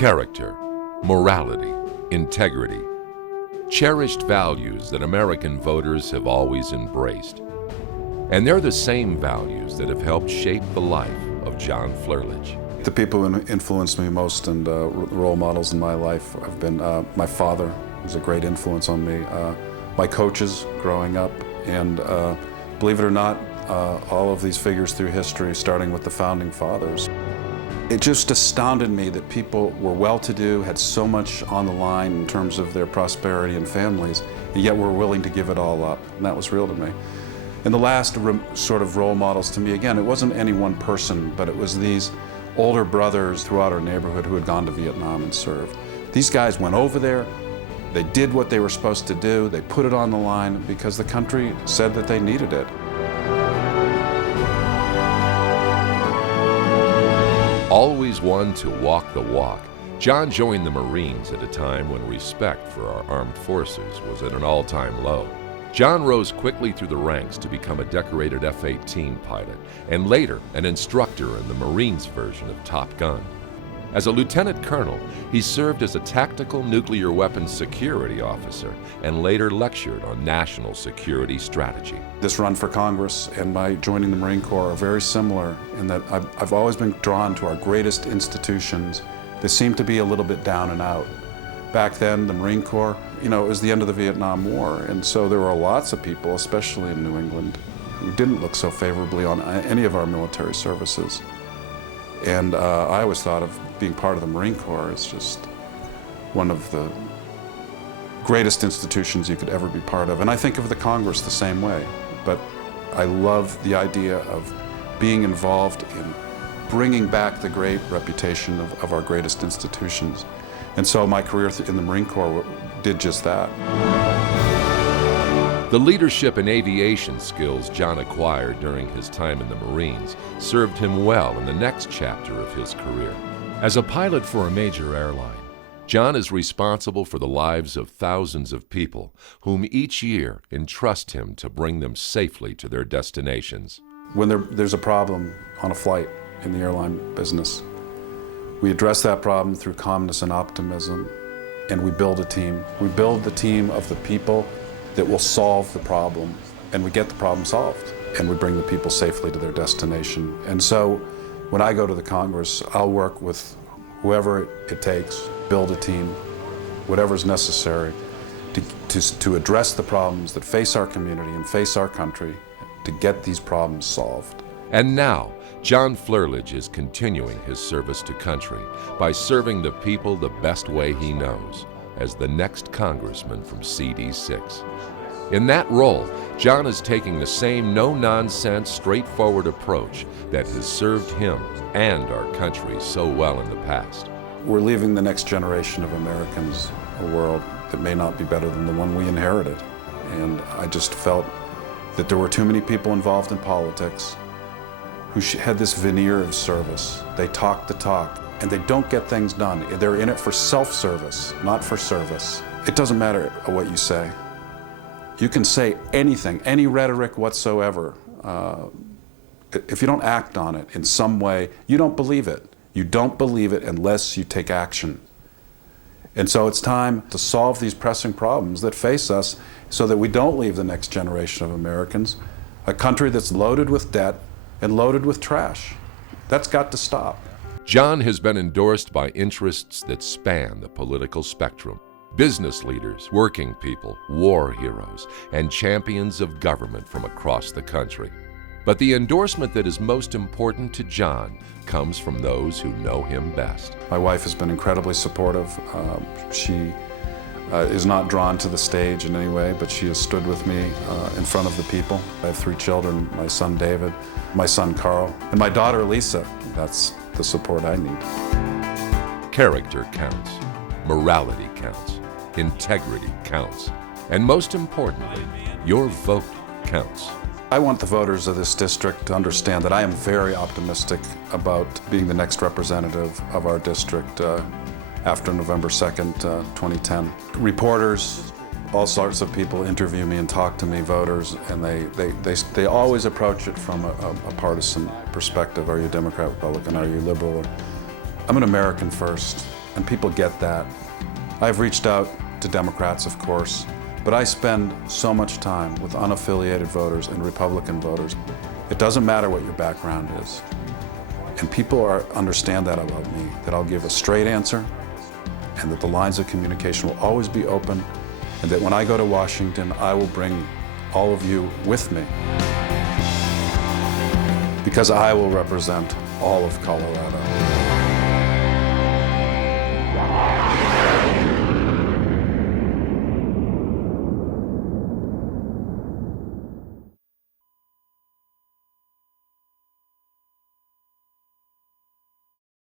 Character, morality, integrity. Cherished values that American voters have always embraced. And they're the same values that have helped shape the life of John Flerlage. The people who influenced me most and role models in my life have been my father, who's a great influence on me, my coaches growing up, and believe it or not, all of these figures through history, starting with the founding fathers. It just astounded me that people were well-to-do, had so much on the line in terms of their prosperity and families, and yet were willing to give it all up, and that was real to me. And the last sort of role models to me, again, it wasn't any one person, but it was these older brothers throughout our neighborhood who had gone to Vietnam and served. These guys went over there, they did what they were supposed to do, they put it on the line because the country said that they needed it. Always one to walk the walk, John joined the Marines at a time when respect for our armed forces was at an all-time low. John rose quickly through the ranks to become a decorated F-18 pilot and later an instructor in the Marines version of Top Gun. As a lieutenant colonel, he served as a tactical nuclear weapons security officer and later lectured on national security strategy. This run for Congress and my joining the Marine Corps are very similar in that I've always been drawn to our greatest institutions that seem to be a little bit down and out. Back then, the Marine Corps, it was the end of the Vietnam War, and so there were lots of people, especially in New England, who didn't look so favorably on any of our military services. And I always thought of being part of the Marine Corps as just one of the greatest institutions you could ever be part of. And I think of the Congress the same way. But I love the idea of being involved in bringing back the great reputation of our greatest institutions. And so my career in the Marine Corps did just that. The leadership and aviation skills John acquired during his time in the Marines served him well in the next chapter of his career. As a pilot for a major airline, John is responsible for the lives of thousands of people whom each year entrust him to bring them safely to their destinations. When there's a problem on a flight in the airline business, we address that problem through calmness and optimism, and we build a team. We build the team of the people that will solve the problem, and we get the problem solved, and we bring the people safely to their destination. And so when I go to the Congress, I'll work with whoever it takes, build a team, whatever's necessary to address the problems that face our community and face our country, to get these problems solved. And now, John Flerlage is continuing his service to country by serving the people the best way he knows, as the next congressman from CD6. In that role, John is taking the same no-nonsense, straightforward approach that has served him and our country so well in the past. We're leaving the next generation of Americans a world that may not be better than the one we inherited. And I just felt that there were too many people involved in politics who had this veneer of service. They talk the talk, and they don't get things done. They're in it for self-service, not for service. It doesn't matter what you say. You can say anything, any rhetoric whatsoever. If you don't act on it in some way, you don't believe it. You don't believe it unless you take action. And so it's time to solve these pressing problems that face us so that we don't leave the next generation of Americans a country that's loaded with debt and loaded with trash. That's got to stop. John has been endorsed by interests that span the political spectrum. Business leaders, working people, war heroes, and champions of government from across the country. But the endorsement that is most important to John comes from those who know him best. My wife has been incredibly supportive. She is not drawn to the stage in any way, but she has stood with me in front of the people. I have 3 children, my son David, my son Carl, and my daughter Lisa. That's the support I need. Character counts, morality counts, integrity counts, and most importantly, your vote counts. I want the voters of this district to understand that I am very optimistic about being the next representative of our district after November 2nd, 2010. Reporters, all sorts of people interview me and talk to me, voters, and they always approach it from a partisan perspective. Are you Democrat, Republican? Are you liberal? I'm an American first. and people get that. I've reached out to Democrats, of course, but I spend so much time with unaffiliated voters and Republican voters. It doesn't matter what your background is. And people understand that about me, that I'll give a straight answer, and that the lines of communication will always be open, and that when I go to Washington, I will bring all of you with me, because I will represent all of Colorado.